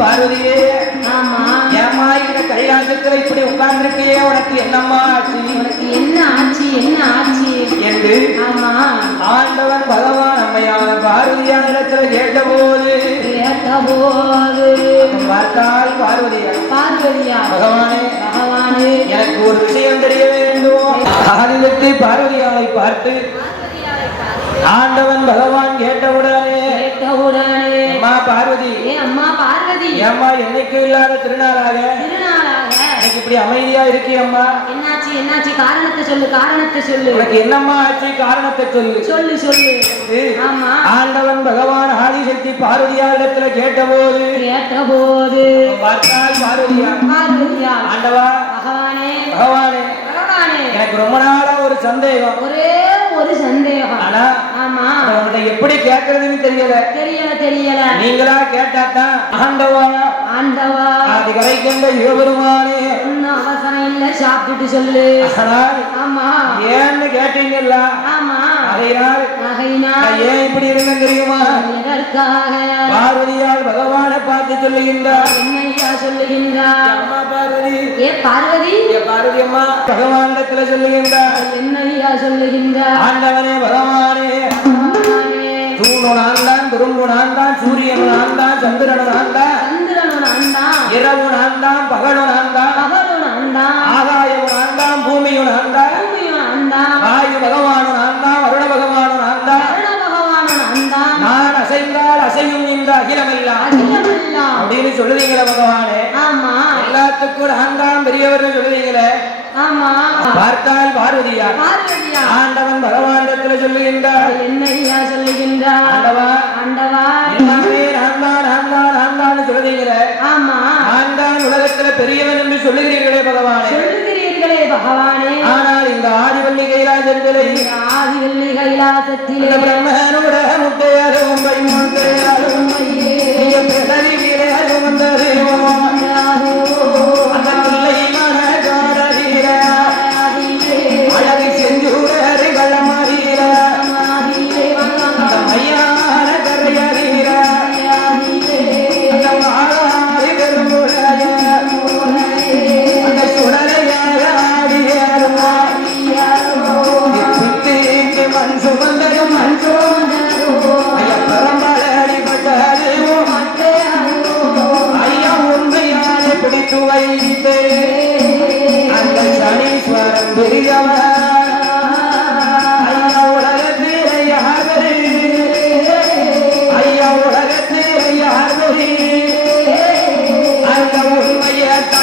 பார்வதியே கைலாசத்துல இப்படி உட்கார்ந்துருக்கியே உனக்கு என்னம்மா ஆச்சு? உனக்கு என்ன ஆச்சு? என்ன ஆச்சு என்று ஆண்டவன் பகவான் அம்மையான பார்வதியான இடத்துல கேட்டபோது பார்த்தால் பார்வதியா பகவானே எனக்கு ஒரு விஷயம் தெரிய வேண்டும். ஆதிலத்தை பார்வதியாவை பார்த்து ஆண்டவன் பகவான் கேட்டவுடனே அம்மா பார்வதி ஏம்மா என்னைக்கு இல்லாத திருநாளாக எனக்கு இப்படி அமைதியா இருக்கே அம்மா? என்னாச்சு காரணத்தை சொல்லு உனக்கு என்னம்மா ஆச்சு? காரணத்தை சொல்லு. ஆண்டவன் பகவான் ஆதிசக்தி பார்வதியாரிடத்துல கேட்டபோது பார்த்தால் பார்வதியா ஆண்டவா பகவானே எனக்கு ரொம்ப நாளா ஒரு சந்தேகம். ஆனா உங்கள்கிட்ட எப்படி கேட்கறதுன்னு தெரியல. நீங்களா கேட்டாதான் ஆண்டவா அது கரைக்கின்ற சிவபெருமானே அவசரம் இல்ல சாப்பிட்டு சொல்லு. ஏன்னு கேட்டீங்கல்ல ஏன் இப்படி இருங்க தெரியுமா? பார்வதியால் பகவானை பார்த்து சொல்லுகின்றார். அம்மா பார்வதி அம்மா பகவானிடத்துல சொல்லுகின்றார். என்னையா சொல்லுகின்றார்? ஆண்டவனே பகவானே தூணு நான் தான், துரும்பு நான் தான், சூரியனு நான் தான், சந்திரனு நான் தான், இரவு நான் தான், பகலு நான் தான், ஆகாயமு நான் தான், பூமியு நான் தான், வாயு பகவானு நான் தான், வருண பகவானு நான் தான், நான் அசைந்தால் அசையும் இந்த அகிலமெல்லாம் அப்படின்னு சொல்லுவீங்களே பகவானே. எல்லாத்துக்கும் நான் தான் பெரியவர்கள் சொல்லுவீங்களே. பார்த்தால் பார்வதியா ஆண்டவன் பகவானிடத்துல சொல்லுகின்றார். என்னையா சொல்லுகின்றார்? ஆண்டவா நான் சொல்லுவீங்களே. நான் உலகத்துல பெரியவன் என்று சொல்லுகிறீர்களே பகவானே. ஆனால் இந்த ஆதிவள்ளி கைலாசத்திலே பிரம்மனோட முட்டையாரும் முட்டையாரும்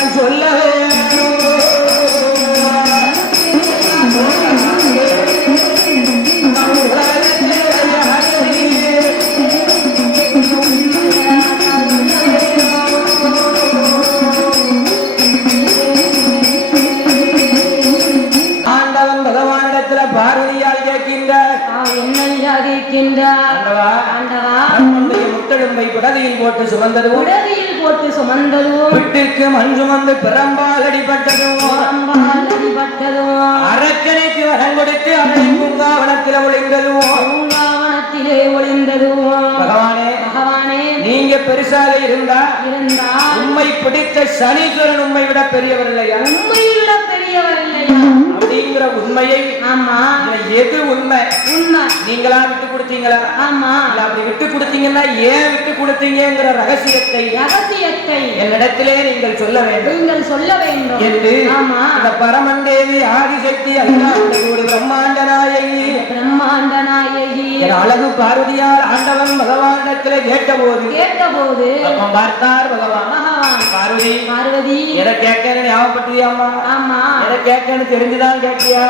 சொல்ல இடத்துல பார்வதியால் கேட்கின்றார். என்னையா கேட்கின்றார்? ஆண்டவா, ஆண்டவா, உன்னுடைய முத்தெலும்பை புடதியில் போட்டு சுமந்ததும், உடலில் போட்டு சுமந்ததும், விட்டிற்கு மண் சுமந்து பிரம்பால் அடிபட்டதும், பிரம்பால் அடிபட்டதும், அரக்கனைக்கு வரம் கொடுத்து அவனை பூங்காவனத்தில் ஒளிந்ததும், பூங்காவனத்திலே ஒளிந்ததும். பகவானே, பகவானே, நீங்க பெருசாக இருந்தா உண்மை பிடித்த சனீஸ்வரன் உண்மை விட பெரியவர் இல்லையா? உண்மை விட பெரியவர் இல்லையா அப்படிங்கிற உண்மையை, ஆமா, எது உண்மை? உண்மை நீங்களா விட்டு கொடுத்தீங்களா? ஆமா. அப்படி விட்டு கொடுத்தீங்கன்னா ஏன் விட்டு கொடுத்தீங்கிற ரகசியத்தை என்னிடத்திலே நீங்கள் சொல்ல வேண்டும், நீங்கள் சொல்ல வேண்டும் என்று ஆமா. இந்த பரமண்டேவி ஆதிசக்தி அகிலாண்டகோடி பிரம்மாண்ட நாயகி, பிரம்மாண்ட நாயகி என் அழகு பார்வதியார் ஆண்டவன் பகவானிடத்திலே கேட்டபோது அப்ப பார்த்தார் பகவான். பார்வதி, பார்வதி, எதை கேட்கன்னு ஞாபகப்பட்டியாமா? ஆமா. எதை கேட்கன்னு தெரிஞ்சுதான் கேட்கியா?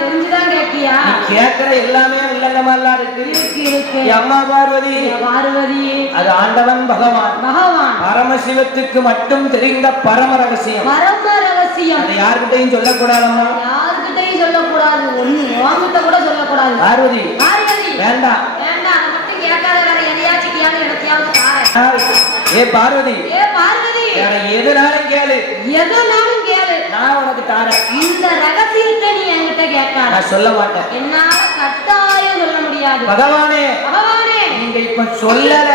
தெரிஞ்சுதான் கேட்கியா? கேட்கிற எல்லாமே உள்ளங்கமெல்லாம் இருக்கு. இருக்கு. அம்மா பார்வதி, பார்வதி, அது ஆண்டவன் பகவான். பகவான் பரமசிவத்துக்கு மட்டும் தெரிந்த பரம ரகசியம். பரம ரகசியம். அதை யார்கிட்டையும் சொல்லக்கூடாதம்மா. யார்கிட்டையும் சொல்லக்கூடாது. உன்கிட்ட கூட சொல்லக்கூடாது. பார்வதி, பார்வதி, வேண்டாம் வேண்டாம். அதை மட்டும் கேட்காத. வேற எதையாச்சும் கேளு, எனக்கையாவது தாரேன். ஏ பார்வதி, ஏ பார்வதி, வேற எதுனாலும் கேளு, எதனாலும் கேளு, நான் உனக்கு தாரேன். இந்த ரகசியத்தை நீ என்கிட்ட கேட்காத. நான் சொல்ல மாட்டேன். என்னால கட்டாயம் சொல்ல முடியாது. பகவானே, பகவானே, நீங்க இப்ப சொல்லல,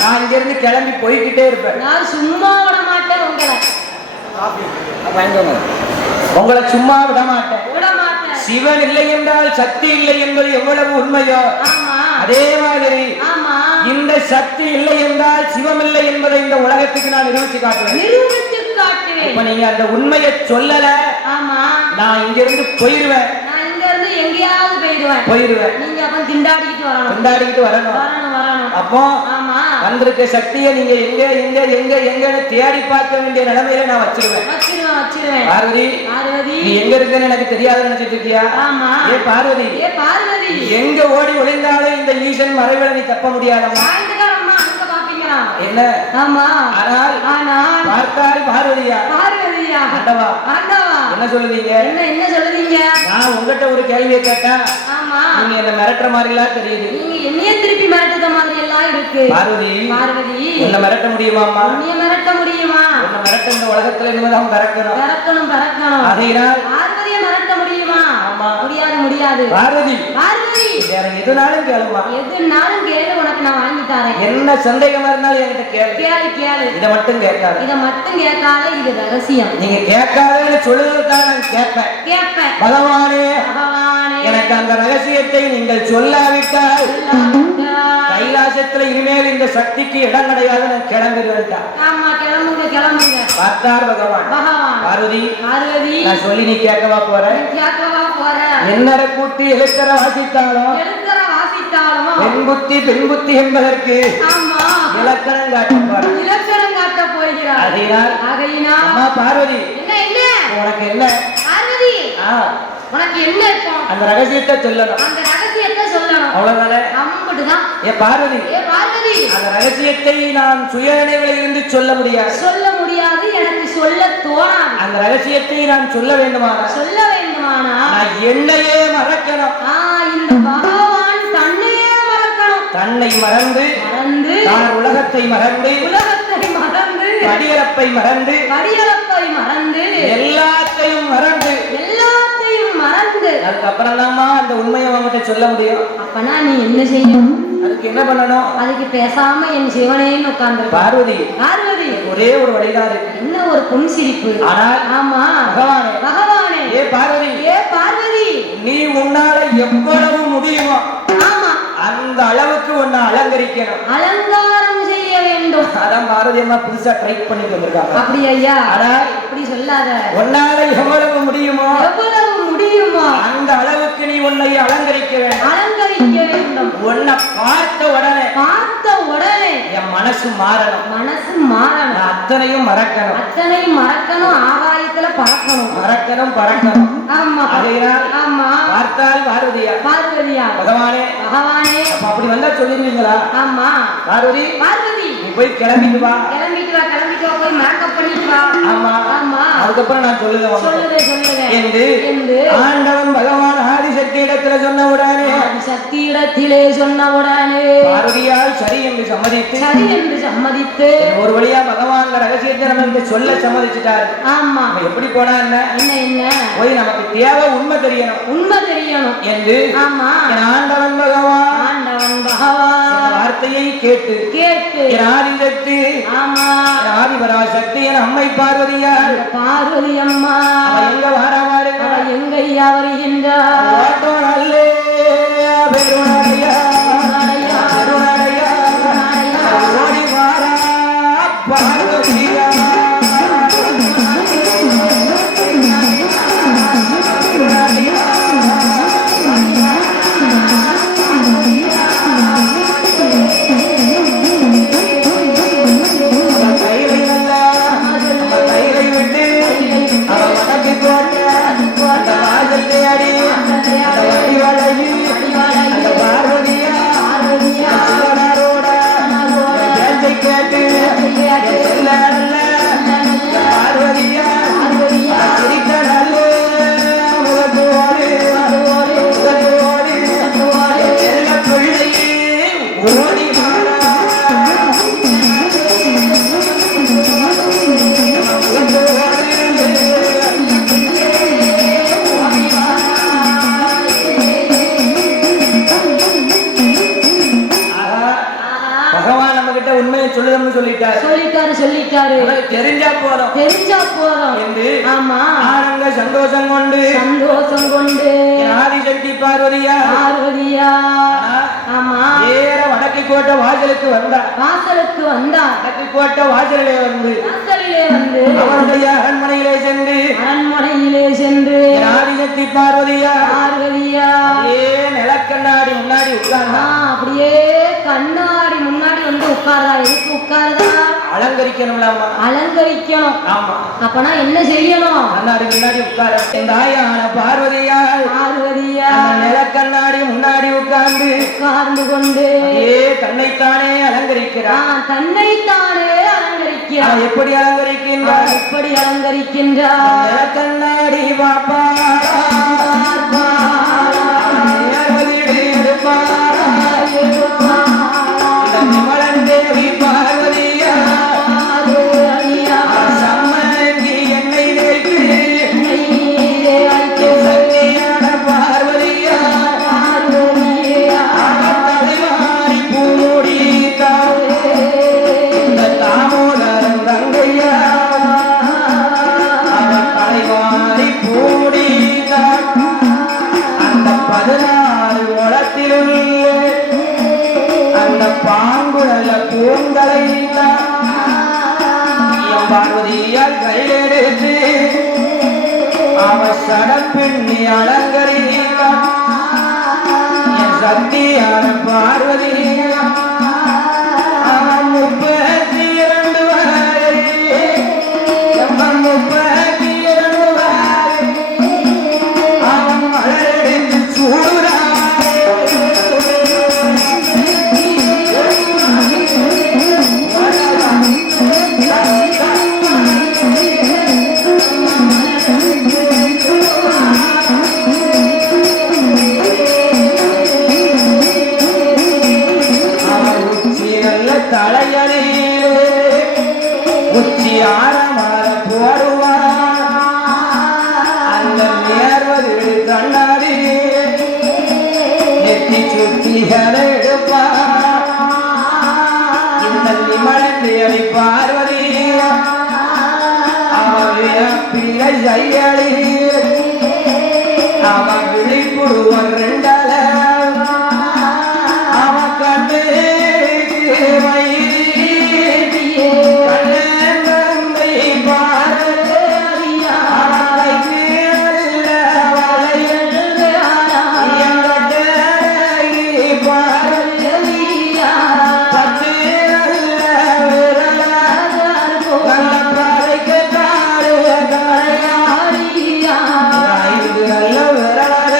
நான் இங்க இருந்து கிளம்பி போய்கிட்டே இருப்பேன். நான் சும்மா விட மாட்டேன் உங்களை சும்மா விட மாட்டேன். விட மாட்டேன். சிவன் இல்லை என்றால் சக்தி இல்லை என்பது எவ்வளவு உண்மையோ ஆமா. அதே மாதிரி ஆமா. இந்த சக்தி இல்லை என்றால் சிவம் இல்லை என்பதை இந்த உலகத்துக்கு நான் நிரூபிச்சு காட்டுவேன். நிரூபித்து காட்டுவேன். இப்ப நீங்க அந்த உண்மையை சொல்லல, ஆமா, நான் இங்க இருந்து போயிருவேன். நான் இங்க இருந்து எங்கேயாவது போயிருவேன். நீங்க அப்ப திண்டாடிக்கிட்டு வரணும். அப்போ ஆமா, வந்திருக்க சக்தியை நீங்க எங்க எங்க எங்க எங்கன்னு தேடி பார்க்க வேண்டிய நிலைமையில நான் வச்சிருவேன். பார்வதி, நீ எங்க இருக்குன்னு எனக்கு தெரியாதுன்னு நினைச்சிட்டு இருக்கியா? ஆமா. ஏ பார்வதி, எங்க ஓடி ஒளிந்தாலும் இந்த ஈசன் மறைவில நீ தப்ப முடியாதம்மா. என்ன? ஆமா. ஆனால் பார்த்தால் பார்வதியா, ஆண்டவா, என்ன சொல்லுவீங்க? என்ன சொல்லுவீங்க? நான் உங்ககிட்ட ஒரு கேள்வியை கேட்டா ஆமா, நீங்க என்ன மிரட்டுற மாதிரி எல்லாம் தெரியுது. நீங்க என்னைய திருப்பி மிரட்டுற மாதிரி எல்லாம் இருக்கு. பார்வதி, என்ன மிரட்ட முடியுமாமா? என்னைய மிரட்ட முடியுமா? என்ன மிரட்ட இந்த உலகத்துல இனிமேதான் பறக்கணும். அதனால் பார்வதியை மிரட்ட முடியுமா? முடியாது. பார்வதி, வேற எதுனாலும் கேளுமா. எதுனாலும் கேளு, உனக்கு நான் வாங்கி தரேன். என்ன சந்தேகமா இருந்தாலும் என்கிட்ட கேளு. இதை மட்டும் கேட்காத. இது ரகசியம். நீங்க கேட்காதன்னு சொல்லுறதுதான் நான் கேட்பேன். பகவானே, எனக்கு அந்த ரகசியத்தை நீங்கள் சொல்லாவிட்டால் கைலாசத்துல இனிமேல் இந்த சக்திக்கு இடம் கிடையாது, நான் கிளம்பிடுவேன். பார்த்தார் பகவான். பார்வதி, நான் சொல்லி நீ கேட்கவா போற? என்னட கூட்டி எழுத்தர வாசித்தாலும் பெண் புத்தி என்பதற்கு இலக்கணம் காட்ட போகிறார். ஆகையினால் அம்மா பார்வதி, உனக்கு என்ன? அந்த ரகசியத்தை சொல்லணும். அவ்வளவுதானே? ஏ பார்வதி, அந்த ரகசியத்தை நான் சுயநினைவில் இருந்து சொல்ல முடியாது. எனக்கு சொல்ல தோணாது. அந்த ரகசியத்தை நான் சொல்ல வேண்டுமானா நான் என்னையே மறக்கணும். இந்த பகவான் தன்னை மறந்து தான் உலகத்தை மறந்து படியளப்பை மறந்து எல்லாத்தையும் மறந்து அதுக்கப்புறம் தான்மா அந்த உண்மையை அவங்ககிட்ட சொல்ல முடியும். அப்பனா நீ என்ன செய்யணும்? அதுக்கு என்ன பண்ணணும்? அதுக்கு பேசாம என் சிவனேன்னு உட்கார்ந்து. பார்வதி, ஒரே ஒரு வழிதான் இருக்கு. என்ன? ஒரு பொன் சிரிப்பு. ஆனால் ஆமா, பகவானே, ஏ பார்வதி, நீ உன்னால எவ்வளவு முடியுமோ ஆமா அந்த அளவுக்கு உன்னை அலங்கரிக்கணும், செய்ய வேண்டும். அதான் பார்வதி அம்மா புதுசா ட்ரை பண்ணிட்டு வந்திருக்காங்க. அப்படி ஐயா? அப்படி சொல்லாத. உன்னால எவ்வளவு முடியுமோ அந்த அளவுக்கு நீ உன்னை அலங்கரிக்க வேண்டும். உன்னை பார்த்த உடனே என் மனசு மாறணும். அத்தனையும் மறக்கணும். ஆகாயத்துல பறக்கணும். ஆமா. பார்த்தால் பார்வதியா பகவானே, அப்படி வந்தா சொல்லிருவீங்களா? ஆமா. பார்வதி, நீ போய் கிளம்பிட்டு வா, போய் மேக்கப் பண்ணிட்டு வா. ஆமா. அதுக்கப்புறம் நான் சொல்லுவேன் என்று ஆண்டவன் பகவான் சக்தியிடத்திலே சொன்னவுடனே பார்வதியால் சரி என்று சம்மதித்து ஒரு வழியா பகவான் ரகசியத்தை நம்ம சொல்ல சம்மதிச்சுட்டாரு. ஆமா, எப்படி போனா என்ன போய் நமக்கு தேவை உண்மை தெரியணும் என்று ஆண்டவன் பகவான் வார்த்தையை கேட்டு ஆதிசக்தி ஆதிபராசக்தி என் அம்மை பார்வதி அம்மா எங்க வாராமாறு எங்க ஐயா வருகின்றார். ஓடி வாரா பார்வதியா சொல்லிட்டாரு. தெரிஞ்சா போறோம் என்று ஆனந்த சந்தோஷம் கொண்டு ஆதிசக்தி பார்வதியா ஏற வடக்கு கோட்டை வாசலுக்கு வந்தா வடக்கு கோட்டை வாசலிலே வந்து அவருடைய அரண்மனையிலே சென்று ஆதிசக்தி பார்வதியா நிலக்கண்ணாடி முன்னாடி உட்கார்ந்தா. அப்படியே கண்ணாடி முன்னாடி வந்து உட்கார்றா. எதுக்கு உட்கார்றா? அலங்கரிக்கணும். அப்பனா என்ன செய்யணும்? கண்ணாடி முன்னாடி உட்கார தாயான பார்வதியா நிலக்கண்ணாடி முன்னாடி உட்கார்ந்து கொண்டு தன்னைத்தானே அலங்கரிக்கிறான். எப்படி அலங்கரிக்கின்றார்? கண்ணாடி பாப்பா பார்வதியால் கையெடுத்து சடப்பெண்ணி அலங்கரிக்க சக்தியான பார்வதி 32 வரை 32 வரை அவன் மலரெடுத்து சூடா உச்சி ஆரமாற போடுவான் அந்த நேர்வது கண்ணாடி நெத்தி சுத்திகளை எடுப்பான். இந்த நிமலத்தை பார்வதி அவன் பிள்ளை செய்யளி அவன் விழிப்புடுவன் 2 அவன் கண்டு நல்ல விரலாக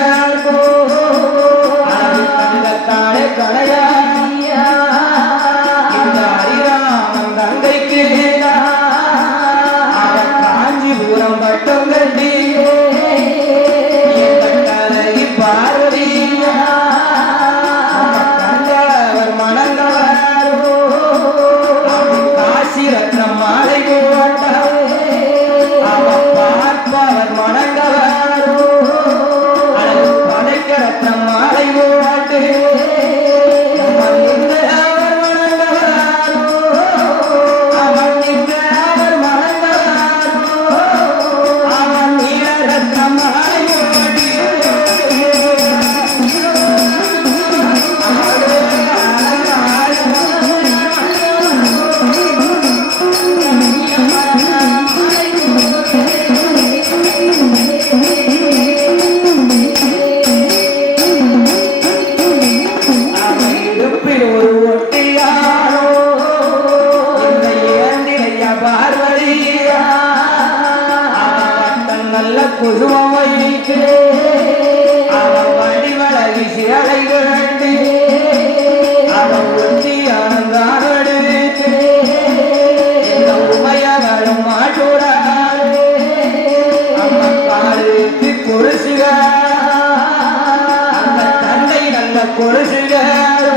கொலுசுகள்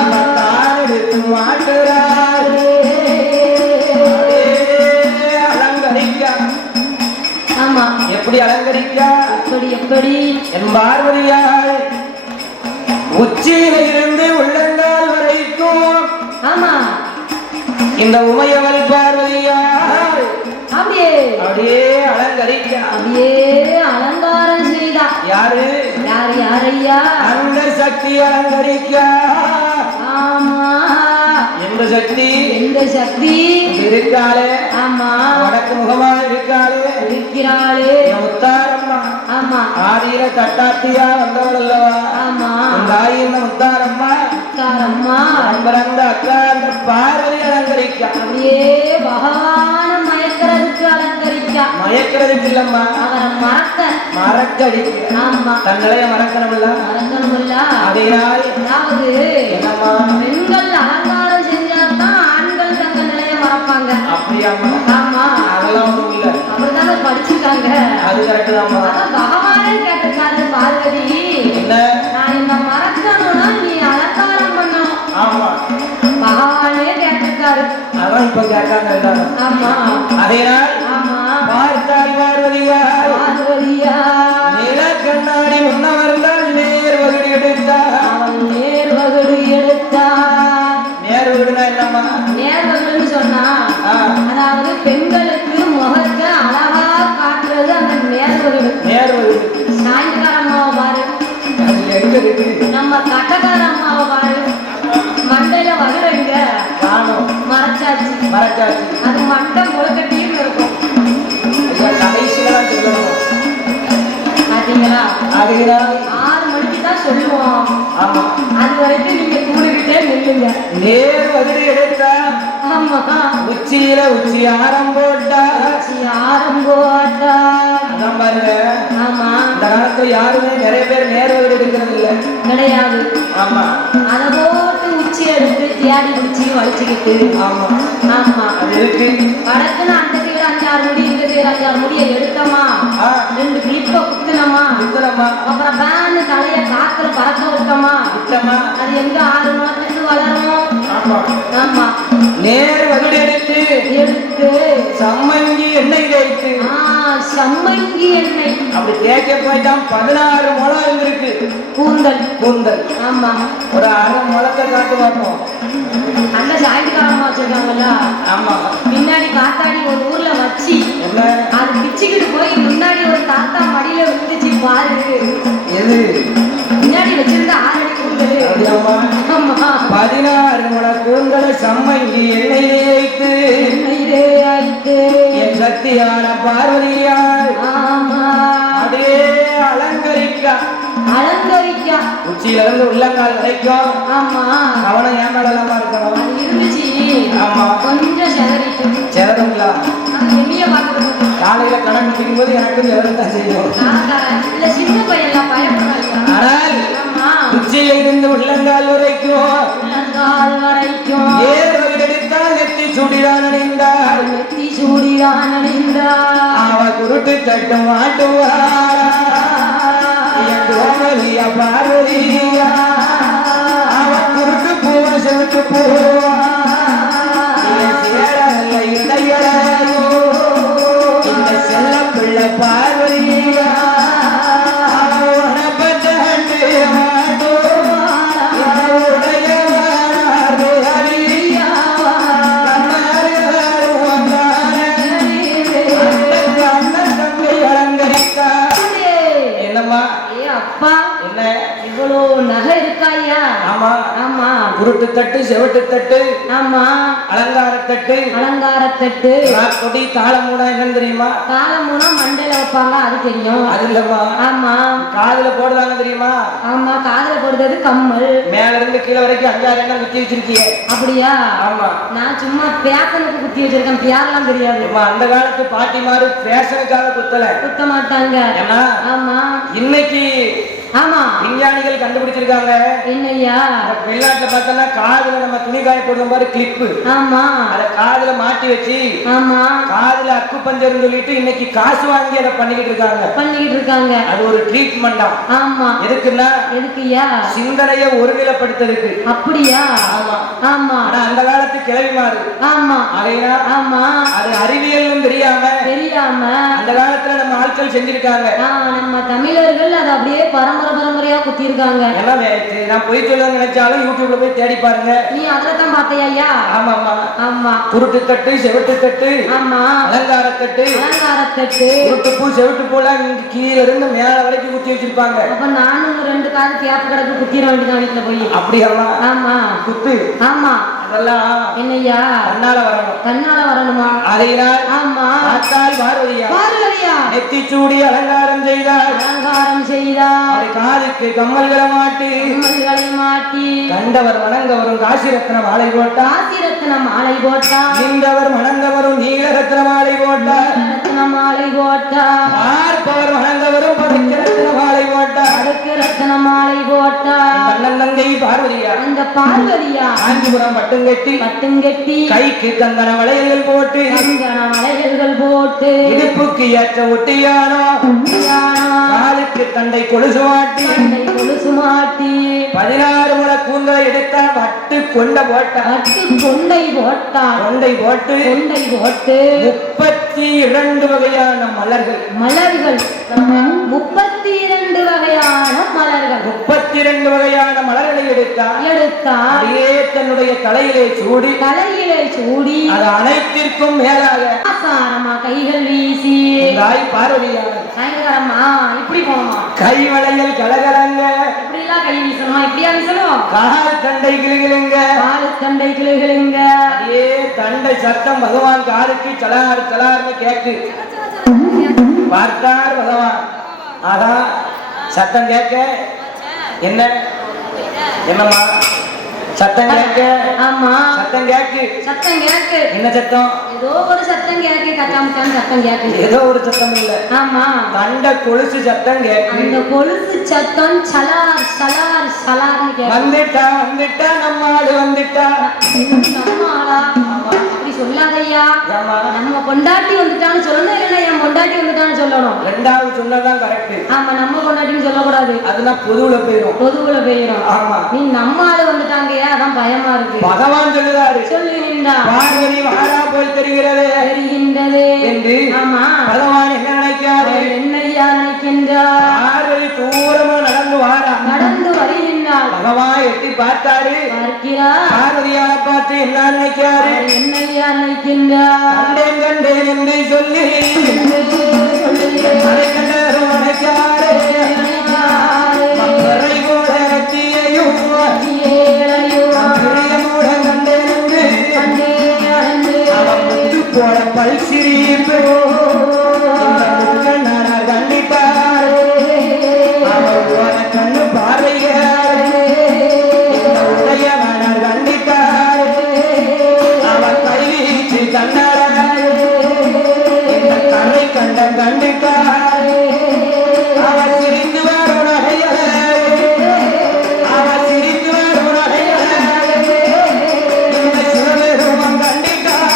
இவத்தான் எடுத்து மாட்டுறாரு அலங்கரிக்க. ஆமா எப்படி அலங்கரிக்க? எப்படி என் பார்வதியாள் உச்சியில இருந்து உள்ளங்கால் வரைக்கும் ஆமா இந்த உமையவள் பார்வதியாள் அப்படியே அப்படியே அலங்கரிக்க. அப்படியே அலங்காரம் செய்தா. யாரு? யாரையா? அந்த சக்தி அலங்கரிக்க. ஆமா எந்த சக்தி? எந்த சக்தி இருக்காளே? ஆமா வடக்கு முகமா இருக்காளே இருக்கிறாளே முத்தாரம்மா. ஆமா ஆதியில தட்டாத்தியா வந்தவள் அல்லவா? ஆமா தாயின் முத்தாரம்மா முத்தாரம்மா பிறந்த அக்கா அந்த பார்வதி அலங்கரிக்க. அப்படியே பகவான மயக்கிறதுக்கு அலங்கரிக்க. மயக்கிறதுக்கு இல்லம்மா, அவரை மறக்கடிக்க. ஆமா தங்களைய மறக்கணும்ல. அதையால் அதாவது என்னம்மா பெண்கள் அலங்காரம் செஞ்சாதான் ஆண்கள் தங்க நிலைய மறப்பாங்க. அப்படியாம்மா? ஆமா அதெல்லாம் ஒண்ணும் இல்ல. அப்படிதானே படிச்சுட்டாங்க. அது கரெக்ட் தான்மா. அதான் பகவானே கேட்டிருக்காரு பார்வதி, என்ன நான் என்ன மறக்கணும்னா நீ அலங்காரம் பண்ணணும். ஆமா பகவானே கேட்டிருக்காரு. அதான் இப்ப கேட்காங்க எல்லாரும். ஆமா அதனால் ஆமா பார்த்தால் பார்வதியார் பார்வதியா நில கண்ணாடி முன்னவர்தான் நேர் வகுடு எடுத்தார். அவன் நேர் வகுடு எடுத்தார். நேர் வகுடுனா என்னம்மா? நேர் வகுடுன்னு சொன்னா அதாவது பெண்களுக்கு முகத்தை அழகா காட்டுறது அந்த நேர் வகுடு. நேர் வகுடு. சாயங்கால அம்மாவை பாரு, அது எங்க இருக்கு? நம்ம கட்டக்கார அம்மாவை பாரு, மண்டையில வகுடுங்க காணோம். மறைச்சாச்சு. அது மண்டை முழுக்கட்டியும் இருக்கும். கடைசியெல்லாம் சொல்லணும். பாத்தீங்களா? அதுதான் 6 மணிக்கு தான் சொல்லுவோம். ஆமா. அது வரைக்கும் நீங்க கூடுகிட்டே நில்லுங்க. நேர் வகுடு எடுத்தா. ஆமா உச்சியில உச்சி ஆரம் போட்டா. அதான் பாருங்க. ஆமா இந்த காலத்துல யாருமே நிறைய பேர் நேர் வகுடு எடுக்கிறது இல்ல. கிடையாது. ஆமா அதை போட்டு உச்சி எடுத்து தேடி குச்சி வலிச்சுக்கிட்டு. ஆமா ஆமா அது இருக்கு. வடக்குன்னு அந்த சைடு 5-6 முடி, இந்த சைடு 5-6 முடியை எடுத்தோமா, 2 கிளிப்பை குத்துனோமா, அப்புறம் பேனு தலைய காத்துல பறக்க விட்டோமா, அது எங்க 6 மாதத்துக்கு வளரும். ஆமா நேர் வகுடு எடுத்து சம்மங்கி எண்ணெய் வைத்து சம்மங்கி எண்ணெய் அப்படி தேய்க்க போயிட்டான். 16 முளம் இருந்திருக்கு கூந்தல். ஆமா ஒரு 1/2 முளத்தை காட்டு பார்ப்போம். அந்த சாயங்காலமா வச்சிருக்காங்கல்ல. ஆமா பின்னாடி காத்தாடி ஒரு ஊர்ல வச்சு அது பிச்சுக்கிட்டு போய் முன்னாடி ஒரு தாத்தா மடியில விழுந்துச்சு பாரு. எது? பின்னாடி வச்சிருந்த 6 அடி கூந்தல். 16 முள கூந்தலை சம்மங்கி எண்ணெயிலே வைத்து என் சக்தியான பார்வதியால் அதே அலங்கரிக்க. உச்சியில இருந்து உள்ளங்கால் வரைக்கும். ஆமா கவனம் ஏன் மேலமா இருக்கணும். அது இருந்துச்சு. ஆமா கொஞ்சம் செதறுங்களா? எண்ணிய பாக்குறது காலையில கணக்கு பிடிக்கும் போது எனக்கு செதறத்தான் செய்யும். இல்ல சின்ன பையன் பயப்படுறாங்க. ஆனால் உச்சியில இருந்து உள்ளங்கால் வரைக்கும் ஏறு எடுத்தால் நெத்தி சூடிதான் அணிந்தார். அவ குருட்டு தட்டு மாட்டுவார். பார்வதியா அவ குருட்டு பூவ செலுத்து போவா. இந்த செல்ல பிள்ளை பார்வதியா குருட்டு தட்டு, செவட்டு தட்டு, ஆமா அலங்காரத்தட்டு, கொடி, தாளமூடா என்னன்னு தெரியுமா? தாளமூடா மண்டையில வைப்பாங்க, அது தெரியும். அது இல்லம்மா. ஆமா காதுல போடுறாங்க தெரியுமா? ஆமா காதுல போடுறது கம்மல். மேல இருந்து கீழே வரைக்கும் 5-6 எண்ணம் குத்தி வச்சிருக்கீங்க. அப்படியா? ஆமா. நான் சும்மா பேசனுக்கு குத்தி வச்சிருக்கேன், பேரெல்லாம் தெரியாது. அந்த காலத்து பாட்டிமாரு பேசனுக்காக குத்த மாட்டாங்க. ஆமா இன்னைக்கு ஆமா விஞ்ஞானிகள் கண்டுபிடிச்சிருக்காங்க. என்னய்யா? வெளிநாட்டுல பார்த்தோம்னா காதுல நம்ம துணி காய போடுற மாதிரி கிளிப்பு. ஆமா. அத காதுல மாட்டி வச்சு ஆமா காதுல அக்கு பஞ்சர்னு சொல்லிட்டு இன்னைக்கு காசு வாங்கி அதை பண்ணிக்கிட்டு இருக்காங்க. அது ஒரு ட்ரீட்மெண்டா. ஆமா. எதுக்குன்னா எதுக்குயா? சிந்தனையை ஒருநிலைப்படுத்துறதுக்கு. அப்படியா? ஆமா ஆமா. ஆனா அந்த காலத்து கிளவிமாறு. ஆமா. அதையா ஆமா. அது அறிவியலும் தெரியாம அந்த காலத்துல நம்ம ஆட்கள் செஞ்சிருக்காங்க. நம்ம தமிழர்கள் அதை அப்படியே பரம்பரையா குத்தி இருக்காங்க. நான் போய் சொல்ல நினைச்சாலும் யூடியூப்ல போய் தேடி பாருங்க. நீ அதத்தான் பார்த்தையா? ஆமா ஆமா. குருட்டு தட்டு, செவட்டு தட்டு, ஆமா, அலங்கார தட்டு, குருட்டு பூ, செவட்டு பூலாம் கீழே இருந்து மேல வரைக்கும் குத்தி வச்சிருப்பாங்க. அப்ப நானும் 2 காது கேப் கிடக்கு குத்திர வேண்டியதான் வீட்டுல போய். அப்படியா? ஆமா குத்து. ஆமா. அதெல்லாம் என்னய்யா? கண்ணால வரணுமா? அதையினால் ஆமா பார்த்தால் பார்வதியா நெத்திச்சூடி அலங்காரம் செய்தார். காதுக்கு கம்மல்களை மாட்டி கண்டவர் வணங்கவரும் காசி ரத்ன மாலை போட்டார். நின்றவர் வணங்கவரும் நீல ரத்ன மாலை போட்டார். பார்ப்பவர் வணங்கவரும் பதுக்க ரத்ன மாலை போட்டார். தங்கை பார்வதியா காஞ்சிபுரம் பட்டுங்கட்டி கைக்கு கங்கண வளையல்கள் போட்டு இடுப்புக்கு ஏற்ற ஒட்டியானோ காலுக்கு தண்டை கொலுசு மாட்டி 16 முளை கூந்தலை எடுத்தா வட்டு கொண்டை போட்டு 32 வகையான மலர்கள் 32 வகையான மலர்களை எடுத்தா அப்படியே தன்னுடைய தலையிலே சூடி அது அனைத்திற்கும் மேலாக கைகள் வீசி பார்வதியா இப்படி போனோமா? கை வளையல் கலகலங்க. இப்படி எல்லாம் கை வீசணுமா? இப்படியா வீசணும்? கால் தண்டை கிளுகிளுங்க. அதே தண்டை சத்தம் பகவான் காலுக்கு சலார்னு கேக்கு. பார்த்தார் பகவான். ஆகா சத்தம் கேட்க என்னம்மா சத்தம் கேட்க? ஆமா சத்தம் கேக்கு. என்ன சத்தம்? ஏதோ ஒரு சத்தம் கேக்கு. சத்தம் கேக்கு. ஏதோ ஒரு சத்தம் இல்ல. ஆமா தண்ட கொலுசு சத்தம் கேக்கு. அந்த கொலுசு சத்தம் சலார்னு கேக்கு. வந்துட்டா நம்மாளு வந்துட்டா. நம்மாளா? அப்படி சொல்லாதையா. நம்ம பொண்டாட்டி வந்துட்டான்னு சொல்லணும், இல்லைன்னா என் பொண்டாட்டி வந்துட்டான்னு சொல்லணும். ரெண்டாவது சொன்னதான் கரெக்ட். ஆமா நம்ம பொண்டாட்டின்னு சொல்லக்கூடாது. அதெல்லாம் பொதுவுல போயிடும். ஆமா நீ நம்ம ஆளு வந்துட்டாங்க, அதான் பயமா இருக்கு. பகவான் சொல்லுறாரு. சொல்லுகின்றா பார்வதி வாரா போய் தெரிகின்றது என்று. ஆமா பகவான் என்ன நினைக்கிறாரு? என்னையா நினைக்கின்றார்? பார்வதி தூரமா நடந்து வருகின்றார். பகவான் எட்டி பார்த்தாரு. பார்வதியால பார்த்து என்ன நினைக்கிறாரு? என்னையா நினைக்கின்றார்? கண்டேன் என்று சொல்லி அதை கண்டரும் நினைக்கிறாரு. போல பல்சிரிப்பு கண்டிப்பார். அவர் கண்ணு பார்வையார் கண்டிப்பார். அவர் கைவீச்சு கண்ணார் கண்ணை கண்டம் கண்டிப்பார். அவர் சிரித்து வரும் அவர் சிரித்து வரும் சிவபெருமம் கண்டிப்பார்.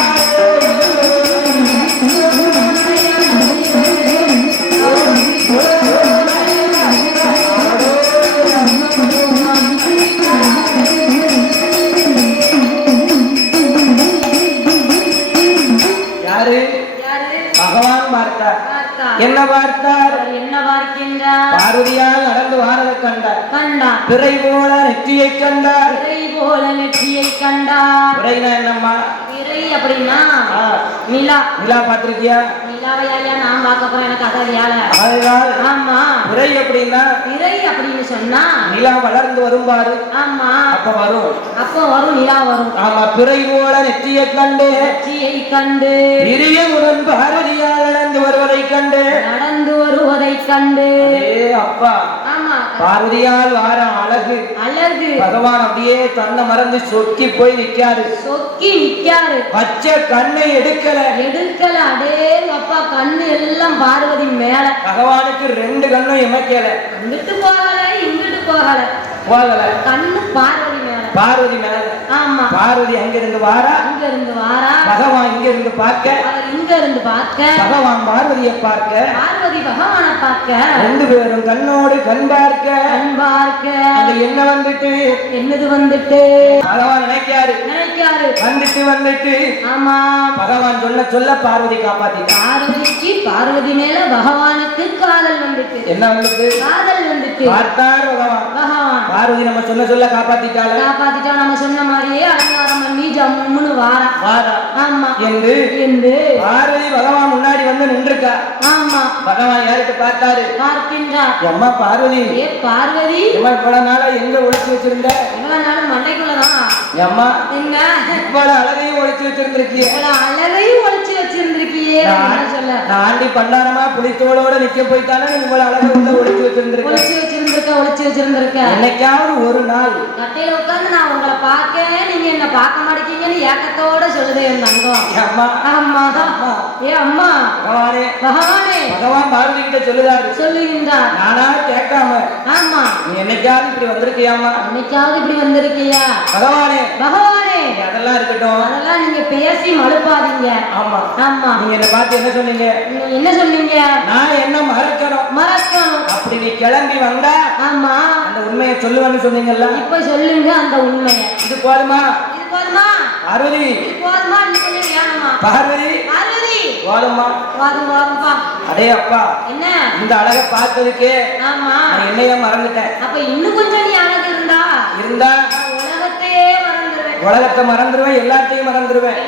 பகவான் பார்த்தார். என்ன பார்த்தார்? பார்வதியால் நடந்து வாரதை கண்டார். பிறை போல நெற்றியை கண்டார். பிறைனா என்னம்மா? பிறை அப்படின்னா நிலா. பார்த்திருக்கியா? நான் பார்க்க போறேன். எனக்கு அதனால் ஆமா பிறை அப்படின்னா அப்படின்னு சொன்னா நிலா வளர்ந்து வரும் பாரு. ஆமா அப்ப வரும் நிலா வரும். ஆமா பிறை போல நெற்றியை கண்டு பிரியமுடன் பார்வதியால் நடந்து வருவதை கண்டு அப்பா பார்வதியால் வார அழகு பகவான் அப்படியே தன்னை மறந்து சொக்கி போய் நிக்காரு. பச்சை கண்ணை எடுக்கல. அடே அப்பா கண்ணு எல்லாம் பார்வதி மேல. பகவானுக்கு 2 கண்ணும் இமைக்கல. இங்கிட்டு போகல இங்கிட்டு போகல போகல. கண்ணு பார்வதி மேல. பார்வதி மேல. ஆமா. பார்வதி அங்க இருந்து வாரா. அங்க இருந்து வாரா. பகவான் இங்க இருந்து பார்க்க. அவர் இங்க இருந்து பார்க்க. பகவான் பார்வதியை பார்க்க. பார்வதி பகவானை பார்க்க. ரெண்டு பேரும் கண்ணோடு கண் பார்க்க. கண் பார்க்க. அங்க என்ன வந்துட்டு? என்னது வந்துட்டு? பகவான் நினைக்காரு. வந்துட்டு. ஆமா. பகவான் சொல்ல பார்வதி காப்பாத்திட்டான். பார்வதிக்கு பார்வதி மேல பகவானுக்கு காதல் வந்துட்டு. என்ன வந்துட்டு? காதல் வந்துட்டு. பார்த்தார் பகவான். பார்வதி நம்ம சொல்ல காப்பாத்திட்டாள. நம்ம சொன்ன மாதிரியே அலங்காரம் பண்ணி ஜம்முன்னு வாரா. ஆமா. என்று பார்வதி பகவான் முன்னாடி வந்து நின்றுக்கா. ஆமா. பகவான் யாருக்கு பார்த்தாரு? பார்க்கின்றார். அம்மா பார்வதி. பார்வதி இவ்வளவு நாளா எங்க ஒழிச்சு வச்சிருந்த? இவ்வளவு நாள் மண்டைக்குள்ளதான். அம்மா என்ன இவ்வளவு அழகையும் ஒழிச்சு வச்சிருந்திருக்கிய. அழகையும் ஒழிச்சு வச்சிருந்திருக்கியே. நான் ஆண்டி பண்டாரமா புலித்தோளோட நிக்க போய்த்தானே இவ்வளவு அழகை உள்ள ஒழிச்சு வச்சிருந்திருக்க. ஒழிச்சு வச்சிருந்திருக்க. என்னைக்காவது ஒரு நாள் கட்டையில உட்கார்ந்து நான் உங்களை பார்க்க, நீங்க என்ன பார்க்க மாட்டீங்கன்னு ஏக்கத்தோட சொல்லுதே என் தங்கம். அம்மா. ஆமா. ஏ அம்மா. பகவானே. பகவான் பார்வதி கிட்ட சொல்லுகின்றார். நானா கேட்காம. ஆமா. நீ என்னைக்காவது இப்படி வந்திருக்கியாமா? என்னைக்காவது இப்படி வந்திருக்கியா? பகவானே. அதெல்லாம் இருக்கட்டும். அதெல்லாம் நீங்க பேசி மழுப்பாதீங்க. ஆமா. நீங்க என்ன பார்த்து என்ன சொன்னீங்க? நான் என்ன மறக்கணும் அப்படி நீ கிளம்பி வந்தா ஆமா அந்த உண்மையை சொல்லுவேன்னு சொன்னீங்கல்ல. இப்ப சொல்லுங்க அந்த உண்மையை. இது போதுமா? பார்வதி. பார்வதி. போதுமா? அடே அப்பா, என்ன இந்த அழகை பார்த்ததுக்கே என்னைய மறந்துட்டேன். அப்ப இன்னும் கொஞ்சம் நீ அழகு இருந்தா உலகத்தை மறந்துடுவேன், எல்லாத்தையும் மறந்துடுவேன்.